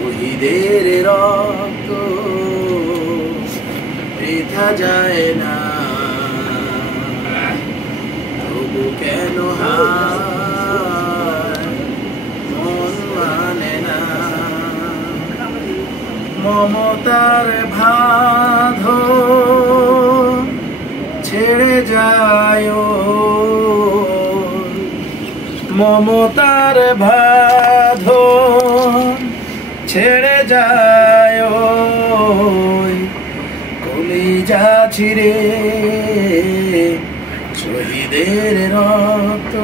শহীদের রক্ত বৃথা যায় না, তবু কেন মন মানে না। মমতার বাঁধন ছেড়ে যায়, মমতার বাঁধন ছেড়ে যায়, কলিজা ছিঁড়ে শহীদের রক্ত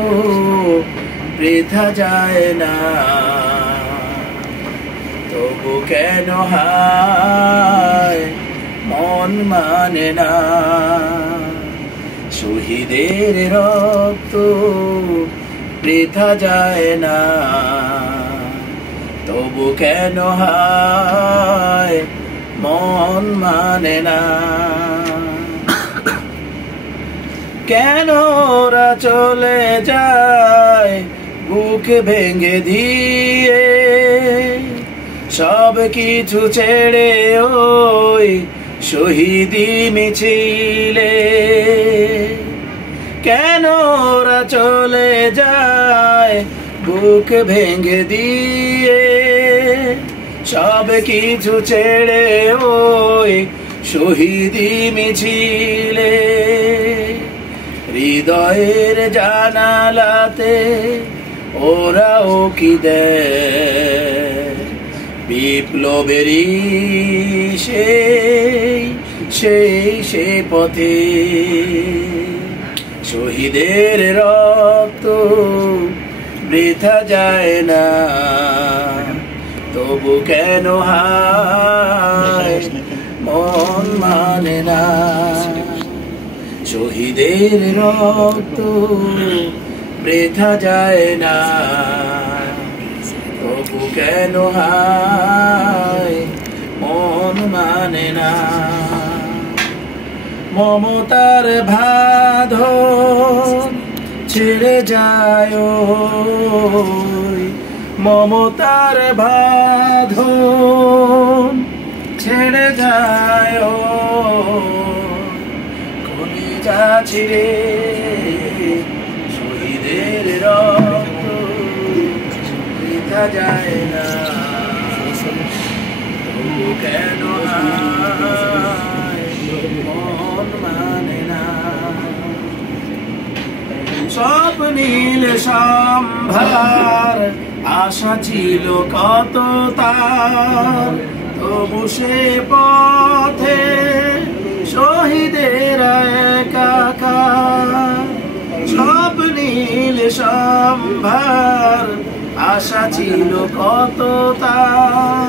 বৃথা যায় না, তবু কেন মন মানে না। শহীদের রক্ত বৃথা যায় না, তবু কেন মন মানে না। কেন ওরা চলে যায় বুক ভেঙে দিয়ে, সব কিছু ছেড়ে ওই শহীদি মিছিলে। কেন ওরা চলে যায় বুক ভেঙে দিয়ে, সব কিছু ছেড়ে ওই শহীদি মিছিলে। হৃদয়ের জানালাতে ওরাও কি দেয় বিপ্লবেরই সেই পথে। শহীদের রক্ত বৃথা যায় না, তবু কেন মন মানে না। শহীদের রক্ত বৃথা যায় না, তবু কেন মন মানে না। মমতার বাঁধন ছেড়ে যায়, মমতার বাঁধন ছেড়ে যায়, কলিজা ছিঁড়ে শহীদের রক্ত বৃথা যায় না, তবু কেন মন মানে না। স্বপ্নীল সম্ভার আশা ছিল কত তার, তবু সে পথে শহীদের একাকার। স্বপ্নীল সম্ভার আশা ছিল কত তার,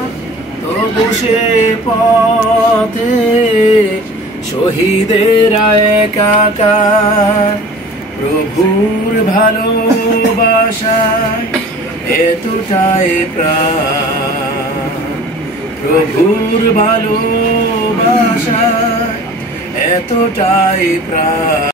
তবু সে পথে শহীদের একাকার। প্রভুর ভালোবাসা এতটাই প্রাণ, প্রভুর ভালোবাসা এতটাই প্রাণ।